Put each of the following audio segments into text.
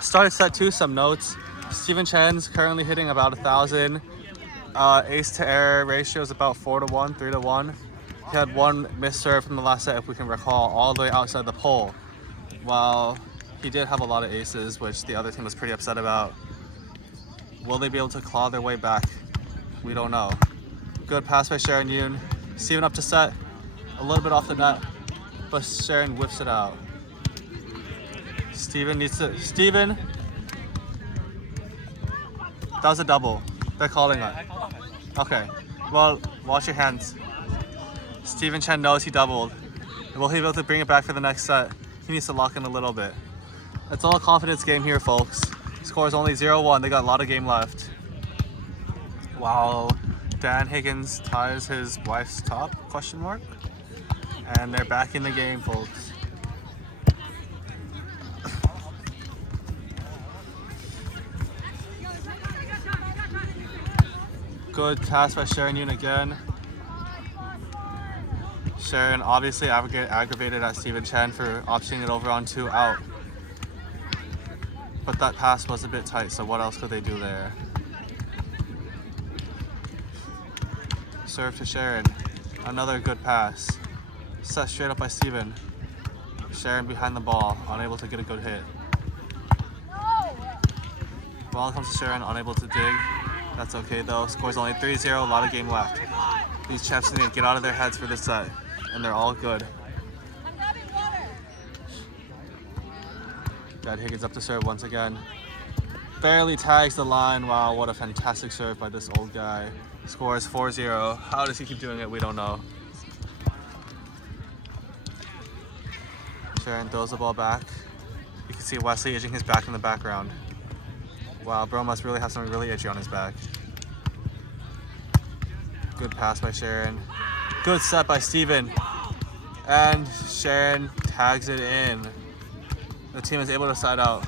Started set 2, some notes. Steven Chen's currently hitting about 1,000. Ace to error ratio is about 4-1, 3-1. He had one missed serve from the last set, if we can recall, all the way outside the pole. While he did have a lot of aces, which the other team was pretty upset about. Will they be able to claw their way back? We don't know. Good pass by Sharon Yoon. Steven up to set, a little bit off the net, but Sharon whips it out. Steven, that was a double. They're calling it. Okay, well, wash your hands. Steven Chen knows he doubled. Will he be able to bring it back for the next set? He needs to lock in a little bit. It's all a confidence game here, folks. Score is only 0-1. They got a lot of game left. Wow. Dan Higgins ties his wife's top, ? And they're back in the game, folks. Good pass by Sharon Yoon again. Sharon obviously aggravated at Steven Chen for optioning it over on 2 out. But that pass was a bit tight, so what else could they do there? Serve to Sharon. Another good pass. Set straight up by Steven. Sharon behind the ball, unable to get a good hit. Ball comes to Sharon, unable to dig. That's okay though. Score's only 3-0, a lot of game left. These champs need to get out of their heads for this set, and they're all good. Got Higgins up to serve once again. Barely tags the line. Wow, what a fantastic serve by this old guy. Score is 4-0. How does he keep doing it? We don't know. Sharon throws the ball back. You can see Wesley itching his back in the background. Wow, bro must really have something really itchy on his back. Good pass by Sharon. Good set by Steven. And Sharon tags it in. The team is able to side out.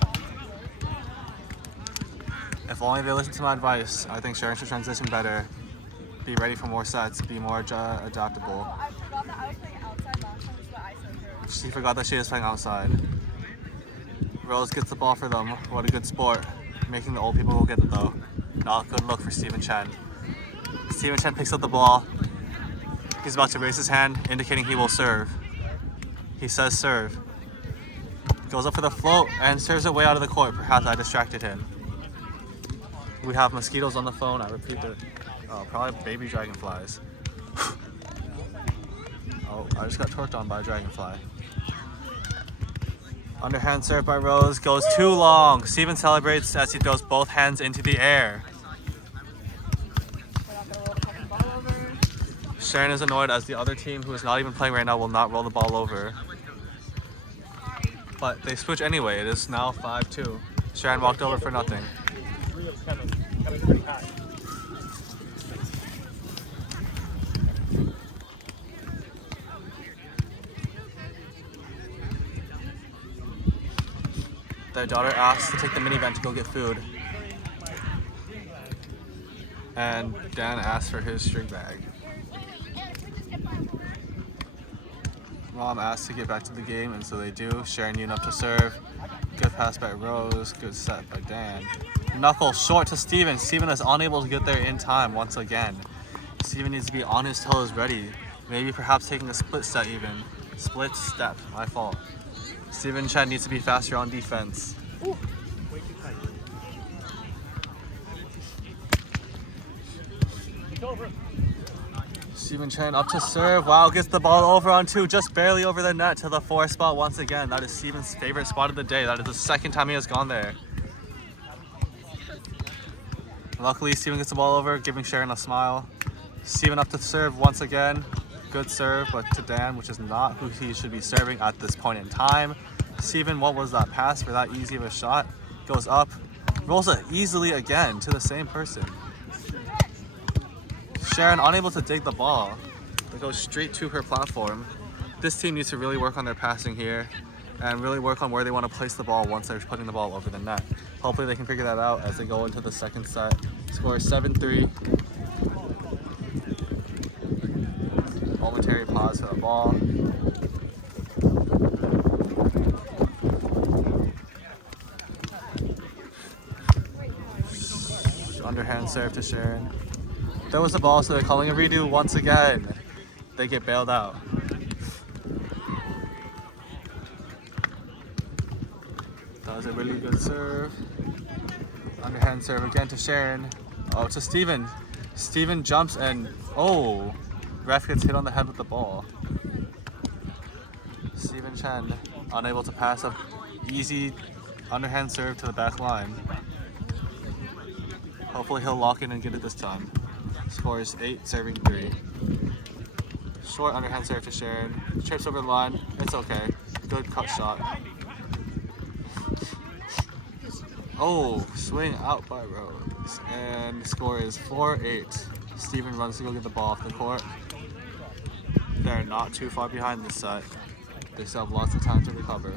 If only they listen to my advice, I think Sharon should transition better. Be ready for more sets, be more adaptable. I forgot that I was playing outside last time, is what I said. She forgot that she is playing outside. Rose gets the ball for them. What a good sport. Making the old people go get it though. Not a good look for Steven Chen. Steven Chen picks up the ball. He's about to raise his hand, indicating he will serve. He says serve. Goes up for the float and serves it way out of the court. Perhaps I distracted him. We have mosquitoes on the phone. I repeat it. Oh, probably baby dragonflies. Oh, I just got torqued on by a dragonfly. Underhand serve by Rose goes too long. Steven celebrates as he throws both hands into the air. Sharon is annoyed as the other team, who is not even playing right now, will not roll the ball over. But they switch anyway. It is now 5-2. Sharon walked over for nothing. Their daughter asks to take the minivan to go get food. And Dan asks for his string bag. Mom asks to get back to the game, and so they do. Sharon Yoon up to serve. Good pass by Rose. Good set by Dan. Knuckle short to Steven. Steven is unable to get there in time once again. Steven needs to be on his toes ready. Maybe perhaps taking a split set even. Split step, my fault. Steven Chen needs to be faster on defense. Ooh, way too tight. It's over. Steven Chen up to serve. Wow, gets the ball over on 2, just barely over the net to the 4 spot once again. That is Steven's favorite spot of the day. That is the second time he has gone there. Luckily, Steven gets the ball over, giving Sharon a smile. Steven up to serve once again. Good serve, but to Dan, which is not who he should be serving at this point in time. Steven, what was that pass for that easy of a shot? Goes up, rolls it easily again to the same person. Sharon unable to dig the ball. It goes straight to her platform. This team needs to really work on their passing here and really work on where they want to place the ball once they're putting the ball over the net. Hopefully they can figure that out as they go into the second set. Score 7-3. Momentary pause for the ball. underhand serve to Sharon. There was the ball, so they're calling a redo once again. They get bailed out. That was a really good serve. Underhand serve again to Sharon. Oh, to Steven. Steven jumps and, oh, ref gets hit on the head with the ball. Steven Chen unable to pass up easy underhand serve to the back line. Hopefully he'll lock in and get it this time. Score is 8, serving 3. Short underhand serve to Sharon. Trips over the line. It's okay. Good cut shot. Oh, swing out by Rose. And the score is 4-8. Steven runs to go get the ball off the court. They're not too far behind this set. They still have lots of time to recover.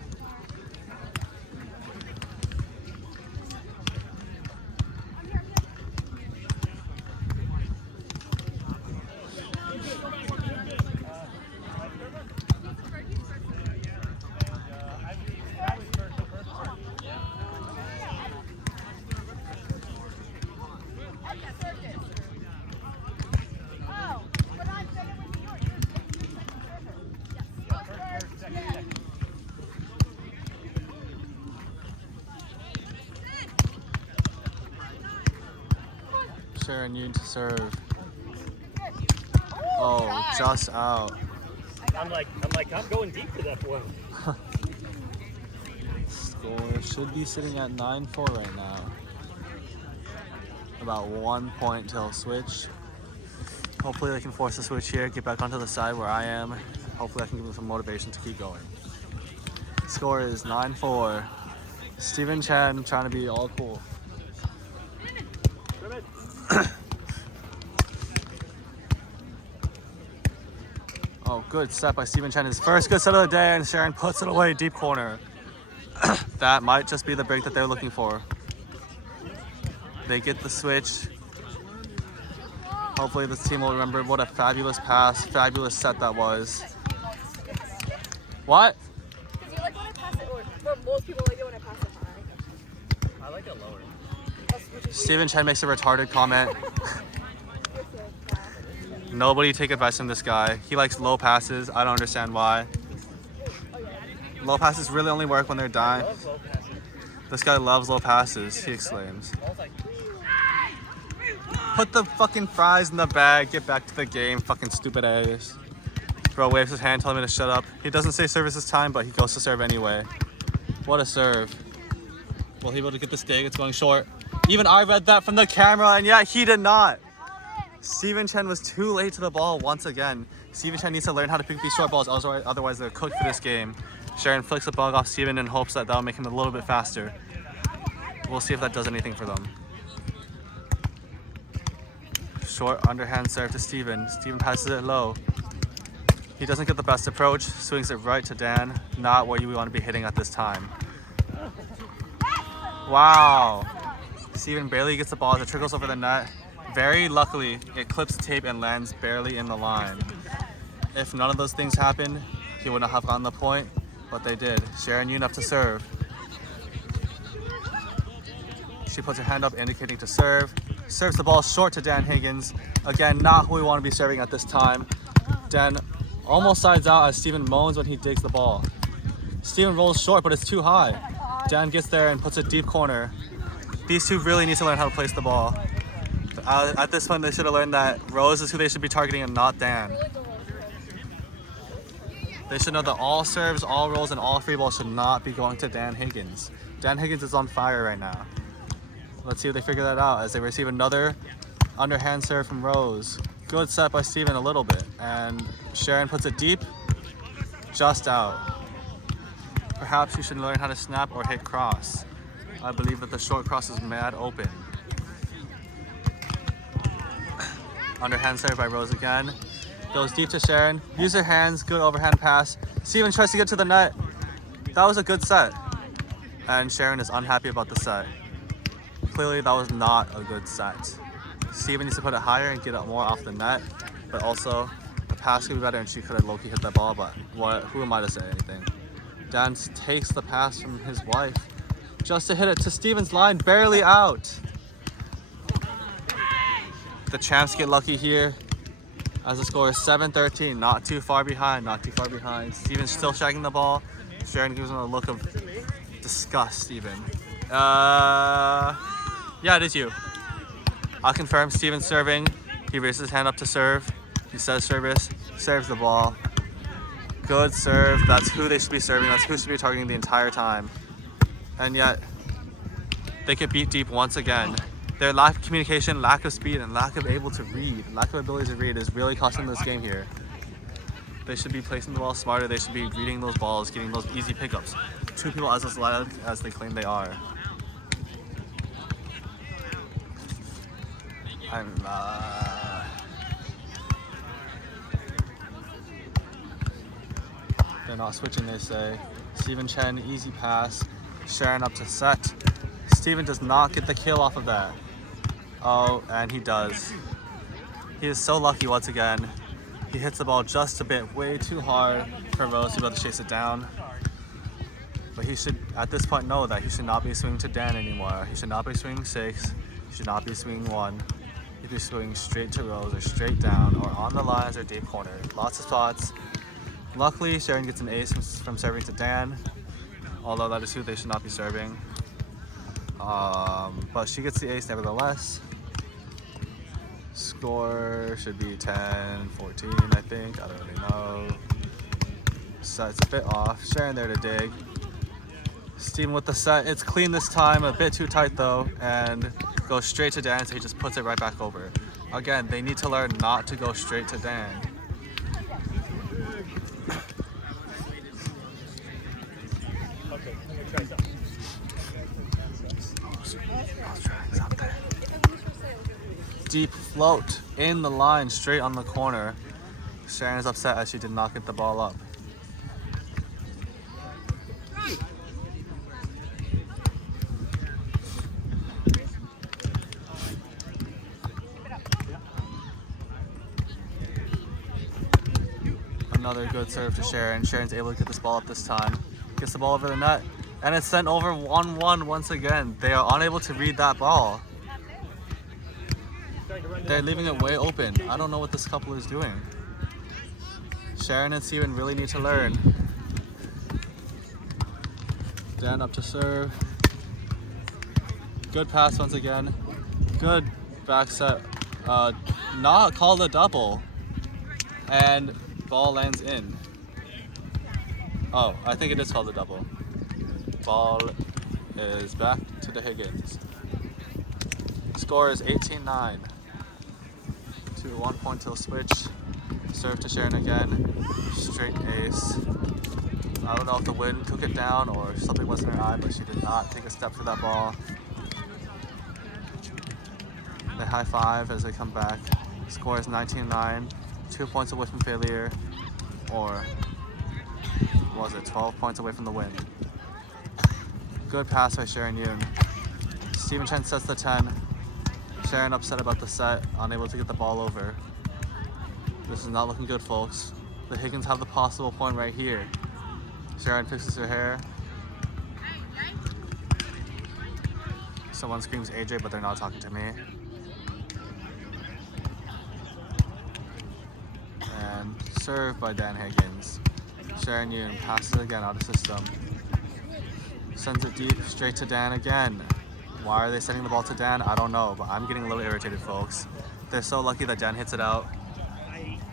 Sharon Yoon to serve. Oh, just out. I'm going deep to that one. Score should be sitting at 9-4 right now. About 1 point till switch. Hopefully they can force the switch here, get back onto the side where I am. Hopefully I can give them some motivation to keep going. Score is 9-4. Steven Chen trying to be all cool. Oh, good set by Steven Chen. His first good set of the day, and Sharon puts it away deep corner. That might just be the break that they're looking for. They get the switch. Hopefully this team will remember what a fabulous pass, fabulous set that was. What? Because you like when I pass it, or most people like it when I pass it high. I like it lower. Steven Chen makes a retarded comment. Nobody take advice from this guy. He likes low passes. I don't understand why. Low passes really only work when they're dying. This guy loves low passes, he exclaims. Put the fucking fries in the bag, get back to the game, fucking stupid ass. Bro waves his hand, telling me to shut up. He doesn't say service this time, but he goes to serve anyway. What a serve. Will he be able to get this dig? It's going short. Even I read that from the camera, and yet he did not. Steven Chen was too late to the ball once again. Steven Chen needs to learn how to pick these short balls, otherwise they're cooked for this game. Sharon flicks the ball off Steven in hopes that that'll make him a little bit faster. We'll see if that does anything for them. Short underhand serve to Steven. Steven passes it low. He doesn't get the best approach, swings it right to Dan. Not what you want to be hitting at this time. Wow. Steven barely gets the ball as it trickles over the net. Very luckily, it clips tape and lands barely in the line. If none of those things happened, he would not have gotten the point, but they did. Sharon Yoon up to serve. She puts her hand up indicating to serve. Serves the ball short to Dan Higgins. Again, not who we want to be serving at this time. Dan almost sides out as Steven moans when he digs the ball. Steven rolls short, but it's too high. Dan gets there and puts it deep corner. These two really need to learn how to place the ball. At this point, they should have learned that Rose is who they should be targeting and not Dan. They should know that all serves, all rolls, and all free balls should not be going to Dan Higgins. Dan Higgins is on fire right now. Let's see if they figure that out as they receive another underhand serve from Rose. Good set by Steven a little bit. And Sharon puts it deep, just out. Perhaps you should learn how to snap or hit cross. I believe that the short cross is mad open. Underhand serve by Rose again. Goes deep to Sharon. Use her hands. Good overhand pass. Steven tries to get to the net. That was a good set. And Sharon is unhappy about the set. Clearly that was not a good set. Steven needs to put it higher and get it more off the net. But also, the pass could be better and she could have low-key hit that ball, but who am I to say anything? Dan takes the pass from his wife just to hit it to Steven's line, barely out. the champs get lucky here. As the score is 7-13, not too far behind, not too far behind. Steven's still shagging the ball. Sharon gives him a look of disgust even. Yeah, it is you. I'll confirm Steven's serving. He raises his hand up to serve. He says service, serves the ball. Good serve. That's who they should be serving. That's who should be targeting the entire time. And yet, they get beat deep once again. Their lack of communication, lack of speed, and lack of ability to read is really costing this game here. They should be placing the ball smarter. They should be reading those balls, getting those easy pickups. Two people as athletic as they claim they are. They're not switching, they say. Steven Chen, easy pass. Sharon up to set. Steven does not get the kill off of that. Oh, and he does. He is so lucky once again. He hits the ball just a bit, way too hard for Rose to be able to chase it down. But he should, at this point, know that he should not be swinging to Dan anymore. He should not be swinging 6. He should not be swinging 1. He'd be swinging straight to Rose or straight down or on the lines or deep corner. Lots of spots. Luckily, Sharon gets an ace from serving to Dan, although that is who they should not be serving. But she gets the ace nevertheless. Score should be 10-14, I think. I don't really know. So it's a bit off. Sharon there to dig. Steven with the set. It's clean this time. A bit too tight though, and goes straight to Dan, so he just puts it right back over. Again, they need to learn not to go straight to Dan. Okay, I'm gonna try something. Deep float in the line, straight on the corner. Sharon is upset as she did not get the ball up. Another good serve to Sharon. Sharon's able to get this ball up this time. Gets the ball over the net, and it's sent over 1-1 once again. They are unable to read that ball. They're leaving it way open. I don't know what this couple is doing. Sharon and Steven really need to learn. Dan up to serve. Good pass once again. Good back set. Not called a double. And ball lands in. Oh, I think it is called a double. Ball is back to the Higgins. Score is 18-9. 1 point till switch. Serve to Sharon again. Straight ace. I don't know if the wind took it down or something was in her eye, but she did not take a step for that ball. They high five as they come back. Score is 19-9. 2 points away from failure. Or was it 12 points away from the win? Good pass by Sharon Yoon. Steven Chen sets the 10. Sharon upset about the set, unable to get the ball over. This is not looking good, folks. The Higgins have the possible point right here. Sharon fixes her hair. Someone screams AJ, but they're not talking to me. And served by Dan Higgins. Sharon Yoon passes again out of system. Sends it deep, straight to Dan again. Why are they sending the ball to Dan? I don't know, but I'm getting a little irritated, folks. They're so lucky that Dan hits it out.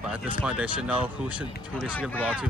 But at this point, they should know who they should give the ball to.